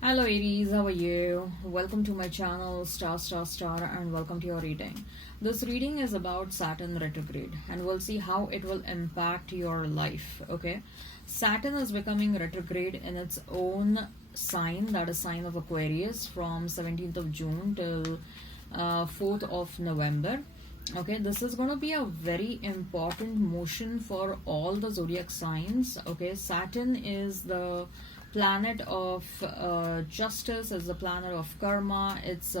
Hello Aries, how are you? Welcome to my channel star and welcome to your reading. This reading is about Saturn retrograde and we'll see how it will impact your life. Okay, Saturn is becoming retrograde in its own sign, that is sign of Aquarius, from 17th of June till 4th of November. Okay, this is going to be a very important motion for all the zodiac signs. Okay, Saturn is the planet of justice, is the planet of karma. It's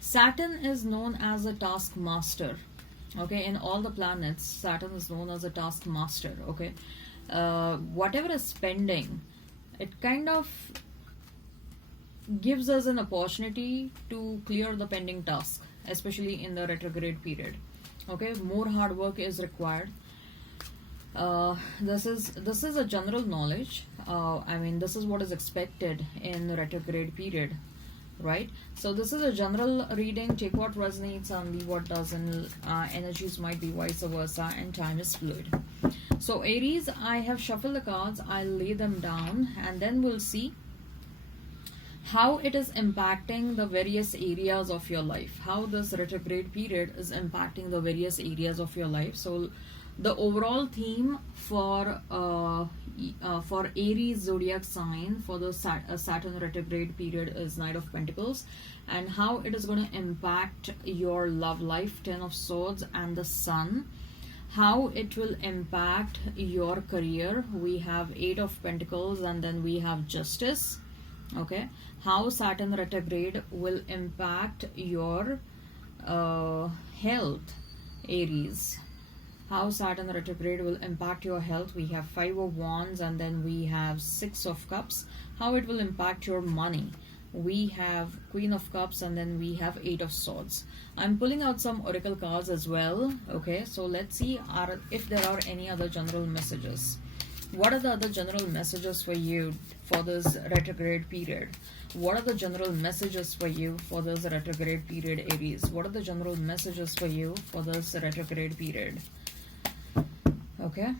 Saturn is known as a taskmaster. Okay, in all the planets, Saturn is known as a taskmaster. Okay, whatever is pending, it kind of gives us an opportunity to clear the pending task, especially in the retrograde period. Okay, more hard work is required. This is a general knowledge. I mean, this is what is expected in the retrograde period, right? So this is a general reading. Take what resonates and leave what doesn't. Energies might be vice versa, and time is fluid. So Aries, I have shuffled the cards. I'll lay them down, and then we'll see how it is impacting the various areas of your life, how this retrograde period is impacting the various areas of your life. So the overall theme for Aries zodiac sign for the Saturn retrograde period is Knight of Pentacles, and how it is going to impact your love life, Ten of Swords and the Sun. How it will impact your career, we have Eight of Pentacles and then we have Justice. Okay, how Saturn retrograde will impact your health, Aries. How Saturn retrograde will impact your health. We have Five of Wands and then we have Six of Cups. How it will impact your money. We have Queen of Cups and then we have Eight of Swords. I'm pulling out some oracle cards as well. Okay, so let's see if there are any other general messages. What are the other general messages for you for this retrograde period? What are the general messages for you for this retrograde period, Aries? What are the general messages for you for this retrograde period? Okay.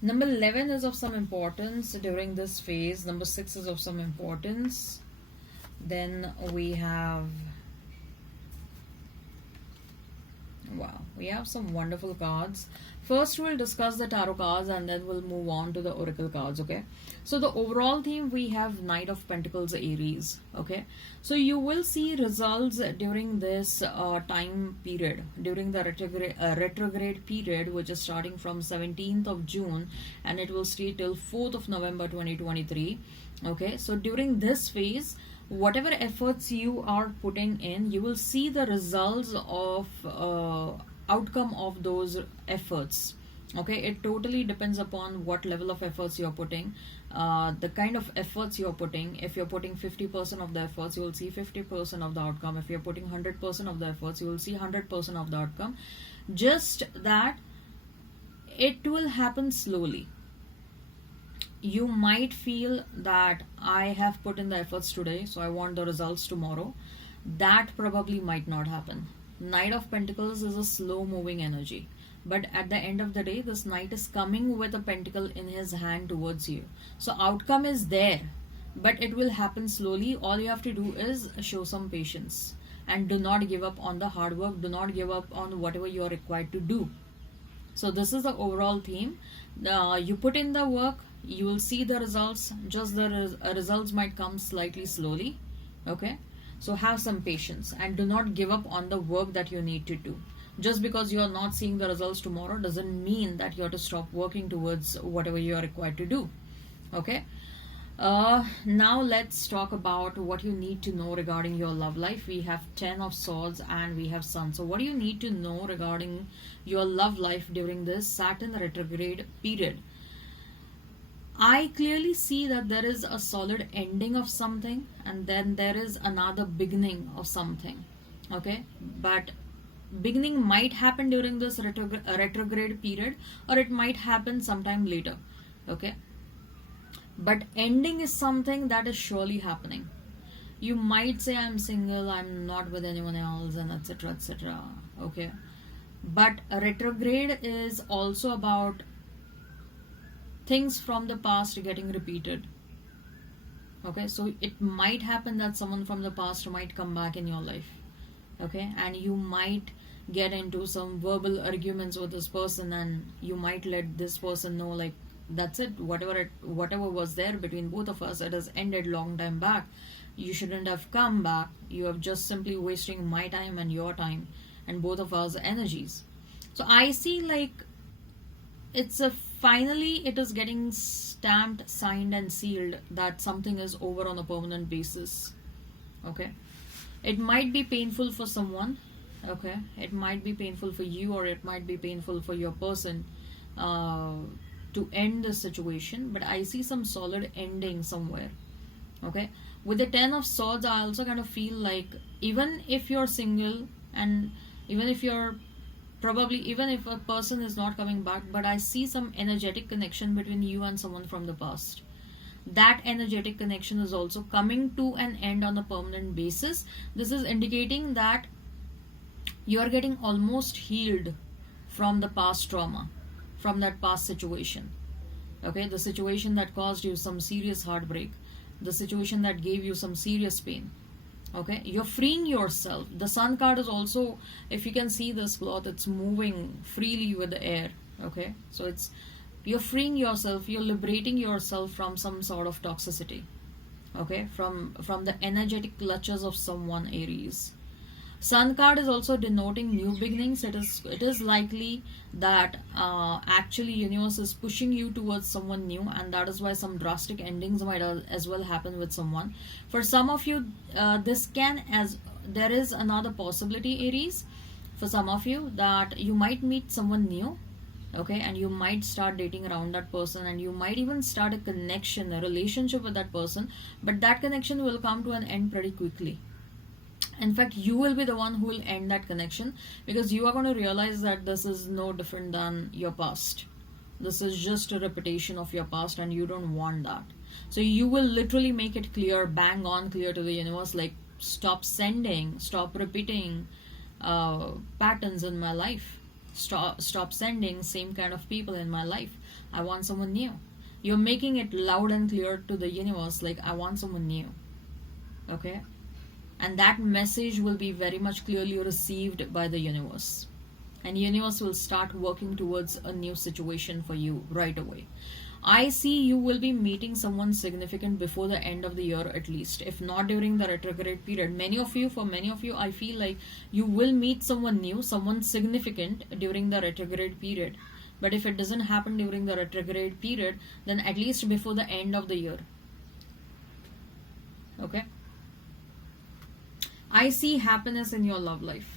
Number 11 is of some importance during this phase. Number 6 is of some importance. Then we have, wow, we have some wonderful cards. First, we'll discuss the tarot cards and then we'll move on to the oracle cards. Okay, so the overall theme, we have Knight of Pentacles, Aries. Okay, so you will see results during this time period, during the retrograde period, which is starting from 17th of June and it will stay till 4th of November 2023. Okay, so during this phase, whatever efforts you are putting in, you will see the results of outcome of those efforts. Okay, it totally depends upon what level of efforts you're putting, the kind of efforts you're putting. If you're putting 50% of the efforts, you will see 50% of the outcome. If you're putting 100% of the efforts, you will see 100% of the outcome. Just that it will happen slowly. You might feel that I have put in the efforts today, so I want the results tomorrow. That probably might not happen. Knight of Pentacles is a slow moving energy, but at the end of the day, this knight is coming with a pentacle in his hand towards you. So outcome is there, but it will happen slowly. All you have to do is show some patience and do not give up on the hard work. Do not give up on whatever you are required to do. So this is the overall theme. You put in the work, you will see the results. Just the results might come slightly slowly. Okay, so have some patience and do not give up on the work that you need to do. Just because you are not seeing the results tomorrow doesn't mean that you have to stop working towards whatever you are required to do. Okay, now let's talk about what you need to know regarding your love life. We have Ten of Swords and we have Sun. So what do you need to know regarding your love life during this Saturn retrograde period? I clearly see that there is a solid ending of something and then there is another beginning of something. Okay, but beginning might happen during this retrograde period, or it might happen sometime later. Okay, but ending is something that is surely happening. You might say, I'm single, I'm not with anyone else, and etc, etc. Okay, but retrograde is also about things from the past getting repeated. Okay, so it might happen that someone from the past might come back in your life. Okay, and you might get into some verbal arguments with this person, and you might let this person know, like, that's it, whatever was there between both of us, it has ended long time back. You shouldn't have come back. You have just simply wasting my time and your time and both of us energies. So I see, like, it's a finally it is getting stamped, signed and sealed that something is over on a permanent basis. Okay, it might be painful for someone. Okay, it might be painful for you, or it might be painful for your person to end the situation, but I see some solid ending somewhere. Okay, with the 10 of swords, I also kind of feel like, even if you're single, and even if you're probably, even if a person is not coming back, but I see some energetic connection between you and someone from the past. That energetic connection is also coming to an end on a permanent basis. This is indicating that you are getting almost healed from the past trauma, from that past situation. Okay, the situation that caused you some serious heartbreak, the situation that gave you some serious pain. Okay, you're freeing yourself. The sun card is also, if you can see this cloth, it's moving freely with the air. Okay, so it's, you're freeing yourself, you're liberating yourself from some sort of toxicity. Okay, from the energetic clutches of someone, Aries. Sun card is also denoting new beginnings. It is likely that actually universe is pushing you towards someone new, and that is why some drastic endings might as well happen with someone. For some of you, this can, as there is another possibility, Aries, for some of you, that you might meet someone new. Okay, and you might start dating around that person, and you might even start a connection, a relationship with that person, but that connection will come to an end pretty quickly. In fact, you will be the one who will end that connection, because you are going to realize that this is no different than your past. This is just a repetition of your past, and you don't want that. So you will literally make it clear, bang on clear to the universe, like, stop sending, stop repeating patterns in my life. Stop sending same kind of people in my life. I want someone new. You're making it loud and clear to the universe, like, I want someone new. Okay, and that message will be very much clearly received by the universe, and universe will start working towards a new situation for you right away. I see you will be meeting someone significant before the end of the year, at least, if not during the retrograde period. For many of you, I feel like you will meet someone new, someone significant during the retrograde period. But if it doesn't happen during the retrograde period, then at least before the end of the year. Okay, I see happiness in your love life.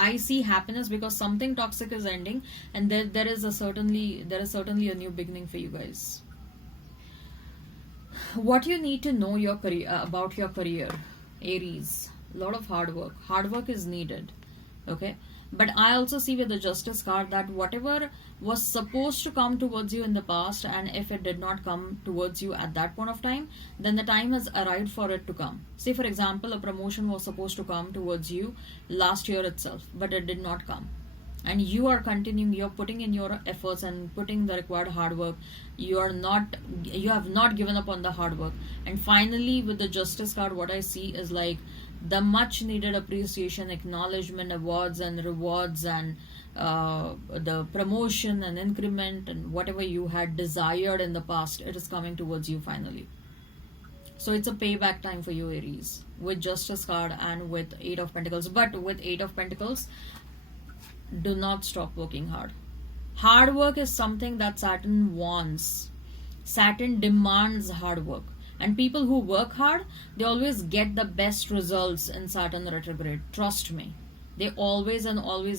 I see happiness because something toxic is ending, and there is certainly a new beginning for you guys. What you need to know your career, about your career, Aries. A lot of hard work. Hard work is needed. Okay, but I also see with the Justice card that whatever was supposed to come towards you in the past, and if it did not come towards you at that point of time, then the time has arrived for it to come. Say for example, a promotion was supposed to come towards you last year itself, but it did not come, and you are continuing, you're putting in your efforts and putting the required hard work. You have not given up on the hard work, and finally with the Justice card, what I see is like the much needed appreciation, acknowledgement, awards and rewards, and the promotion and increment and whatever you had desired in the past, it is coming towards you finally. So it's a payback time for you, Aries, with Justice card and with 8 of Pentacles. But with 8 of Pentacles, do not stop working hard. Hard work is something that Saturn wants. Saturn demands hard work. And people who work hard, they always get the best results in Saturn retrograde. Trust me. They always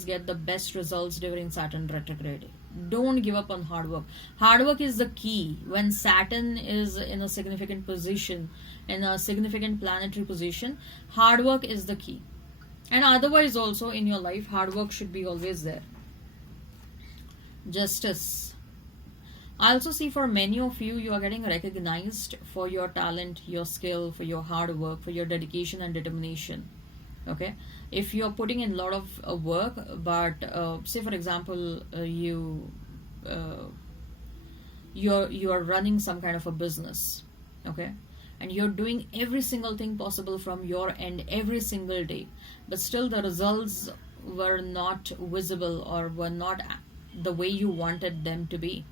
get the best results during Saturn retrograde. Don't give up on hard work. Hard work is the key. When Saturn is in a significant position, in a significant planetary position, hard work is the key. And otherwise also in your life, hard work should be always there. Justice. I also see for many of you, you are getting recognized for your talent, your skill, for your hard work, for your dedication and determination. Okay, if you are putting in a lot of work, but say for example, you are running some kind of a business. Okay, and you're doing every single thing possible from your end every single day, but still the results were not visible or were not the way you wanted them to be.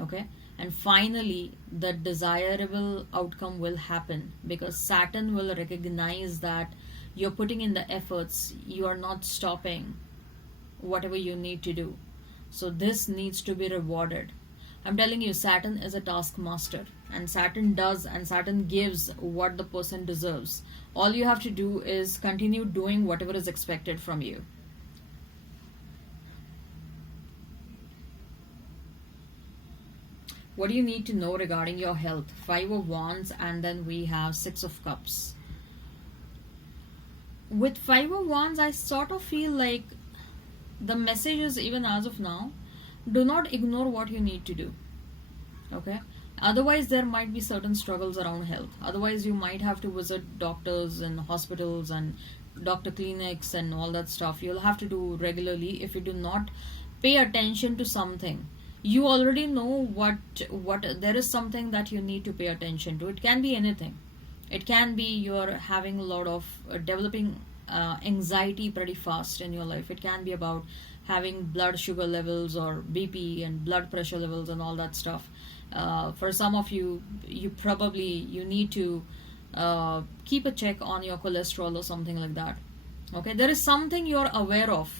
Okay, and finally the desirable outcome will happen, because Saturn will recognize that you're putting in the efforts, you are not stopping whatever you need to do. So this needs to be rewarded. I'm telling you, Saturn is a taskmaster, and Saturn gives what the person deserves. All you have to do is continue doing whatever is expected from you. What do you need to know regarding your health? 5 of Wands, and then we have 6 of Cups. With 5 of Wands, I sort of feel like the message is, even as of now, do not ignore what you need to do. Okay? Otherwise, there might be certain struggles around health. Otherwise, you might have to visit doctors and hospitals and doctor clinics and all that stuff. You'll have to do regularly if you do not pay attention to something. You already know what there is something that you need to pay attention to. It can be anything. It can be you're having a lot of developing anxiety pretty fast in your life. It can be about having blood sugar levels or BP and blood pressure levels and all that stuff. For some of you, you need to keep a check on your cholesterol or something like that. Okay, there is something you're aware of.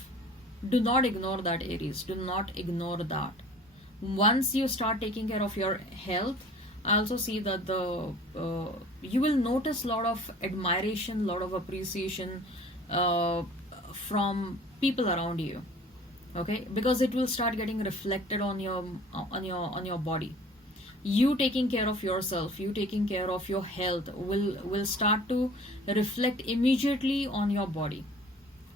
Do not ignore that, Aries. Do not ignore that. Once you start taking care of your health, I also see that you will notice a lot of admiration, a lot of appreciation from people around you. Okay, because it will start getting reflected on your body. You taking care of yourself, you taking care of your health will start to reflect immediately on your body,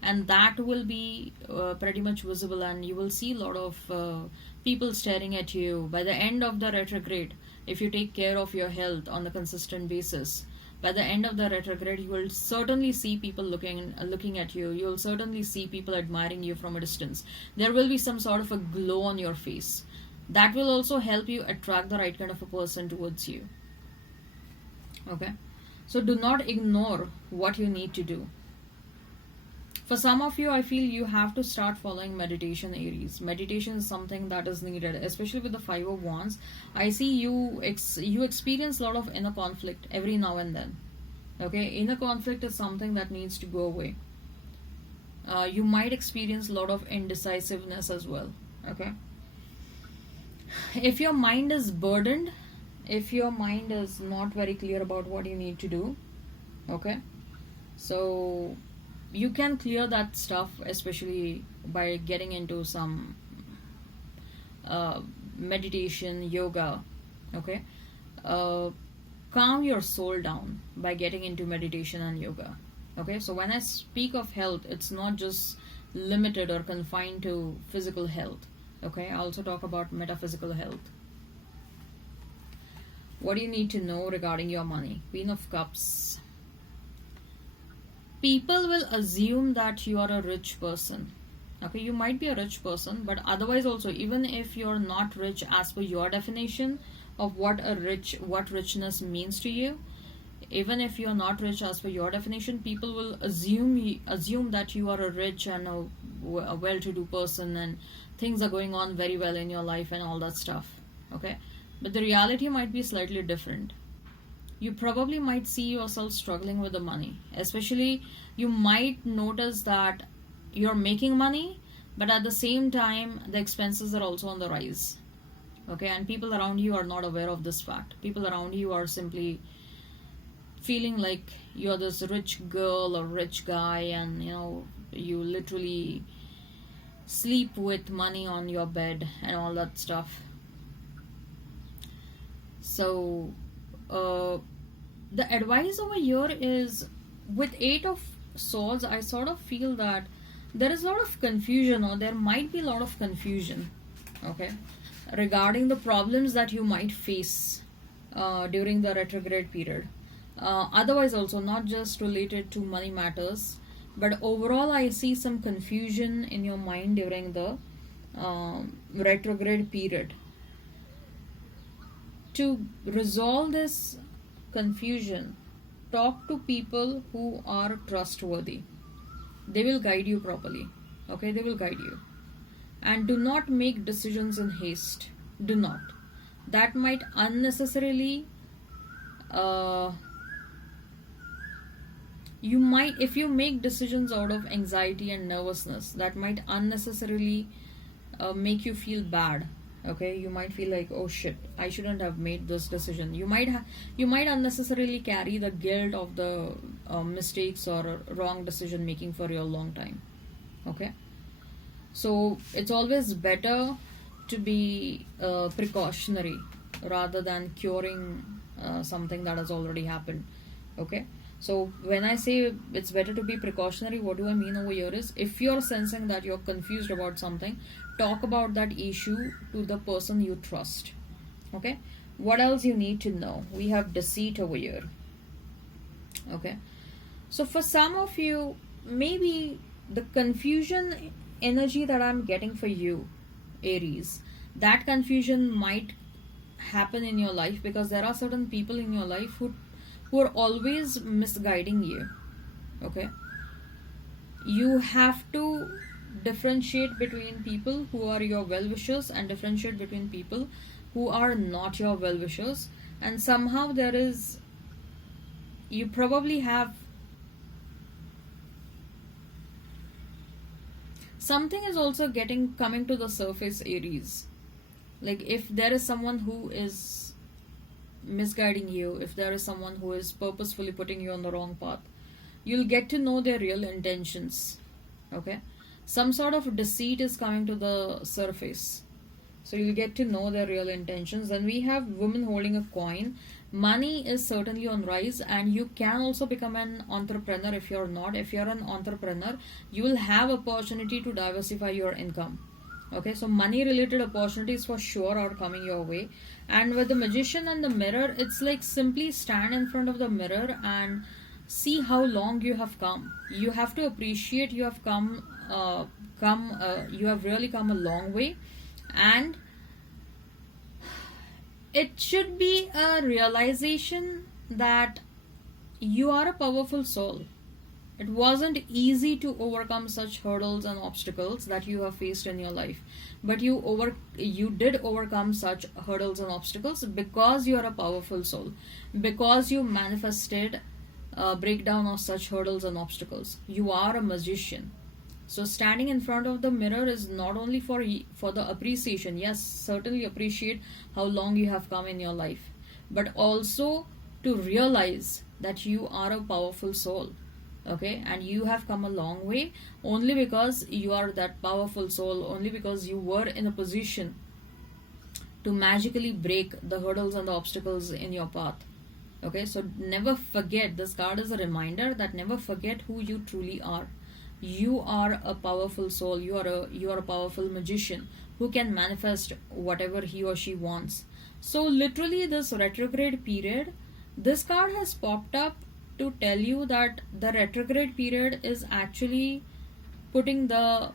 and that will be pretty much visible, and you will see a lot of people staring at you. By the end of the retrograde, if you take care of your health on a consistent basis, by the end of the retrograde, you will certainly see people looking at you. You will certainly see people admiring you from a distance. There will be some sort of a glow on your face. That will also help you attract the right kind of a person towards you. Okay, so do not ignore what you need to do. For some of you, I feel you have to start following meditation, Aries. Meditation is something that is needed, especially with the 5 of Wands. I see you experience a lot of inner conflict every now and then. Okay, inner conflict is something that needs to go away. You might experience a lot of indecisiveness as well. Okay, if your mind is burdened, if your mind is not very clear about what you need to do, okay, so you can clear that stuff, especially by getting into some meditation, yoga. Okay, calm your soul down by getting into meditation and yoga. Okay, so when I speak of health, it's not just limited or confined to physical health. Okay, I also talk about metaphysical health. What do you need to know regarding your money? Queen of Cups. People will assume that you are a rich person. Okay, you might be a rich person, but otherwise also, even if you're not rich as per your definition of what richness means to you, even if you're not rich as per your definition, people will assume that you are a rich and a well-to-do person, and things are going on very well in your life and all that stuff. Okay, but the reality might be slightly different. You probably might see yourself struggling with the money. Especially, you might notice that you're making money, but at the same time, the expenses are also on the rise. Okay, and people around you are not aware of this fact. People around you are simply feeling like you're this rich girl or rich guy, and you literally sleep with money on your bed and all that stuff. So the advice over here is, with 8 of Swords, I sort of feel that there is a lot of confusion, or there might be a lot of confusion, okay, regarding the problems that you might face during the retrograde period. Otherwise also, not just related to money matters, but overall I see some confusion in your mind during the retrograde period. To resolve this, confusion, talk to people who are trustworthy. They will guide you properly. Okay, they will guide you. And do not make decisions in haste. Do not. That might unnecessarily you might, if you make decisions out of anxiety and nervousness, that might unnecessarily make you feel bad. Okay, you might feel like, oh shit, I shouldn't have made this decision. You might unnecessarily carry the guilt of the mistakes or wrong decision making for a long time. Okay, so it's always better to be precautionary rather than curing something that has already happened. Okay, so when I say it's better to be precautionary, what do I mean over here is, if you're sensing that you're confused about something, talk about that issue to the person you trust. Okay, what else you need to know? We have deceit over here. Okay, so for some of you, maybe the confusion energy that I'm getting for you, Aries, that confusion might happen in your life because there are certain people in your life who are always misguiding you. Okay, you have to differentiate between people who are your well-wishers and differentiate between people who are not your well-wishers. And somehow there is, you probably have something is also coming to the surface, Aries. Like, if there is someone who is misguiding you, if there is someone who is purposefully putting you on the wrong path, you'll get to know their real intentions. Okay, some sort of deceit is coming to the surface, so you'll get to know their real intentions. Then we have women holding a coin. Money is certainly on rise, and you can also become an entrepreneur. If you're not, if you're an entrepreneur, you will have opportunity to diversify your income. Okay, so money related opportunities for sure are coming your way. And with the Magician and the Mirror, it's like, simply stand in front of the mirror and see how long you have come. You have to appreciate you have you have really come a long way. And it should be a realization that you are a powerful soul. It wasn't easy to overcome such hurdles and obstacles that you have faced in your life, but you did overcome such hurdles and obstacles because you are a powerful soul, because you manifested a breakdown of such hurdles and obstacles. You are a magician. So standing in front of the mirror is not only for the appreciation. Yes, certainly appreciate how long you have come in your life, but also to realize that you are a powerful soul. Okay, and you have come a long way only because you are that powerful soul, only because you were in a position to magically break the hurdles and the obstacles in your path. Okay, so never forget, this card is a reminder that never forget who you truly are. You are a powerful soul. You are a powerful magician who can manifest whatever he or she wants. So literally, this retrograde period, this card has popped up to tell you that the retrograde period is actually putting the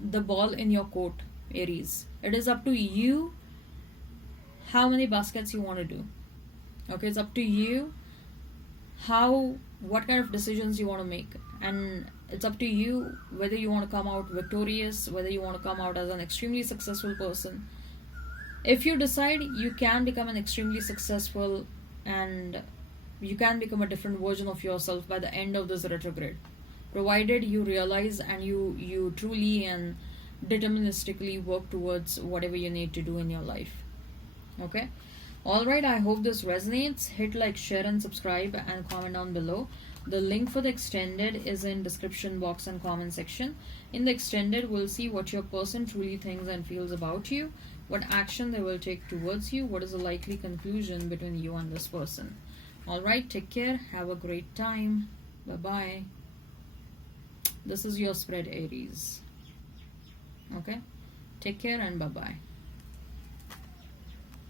ball in your court, Aries. It is up to you how many baskets you want to do. Okay, it's up to you what kind of decisions you want to make, and it's up to you whether you want to come out victorious, whether you want to come out as an extremely successful person. If you decide, you can become an extremely successful, and you can become a different version of yourself by the end of this retrograde, provided you realize and you truly and deterministically work towards whatever you need to do in your life. Okay, all right, I hope this resonates. Hit like, share and subscribe, and comment down below. The link for the extended is in description box and comment section. In the extended, we'll see what your person truly thinks and feels about you, what action they will take towards you, what is the likely conclusion between you and this person. All right, take care, have a great time, bye bye. This is your spread, Aries. Okay, take care and bye bye.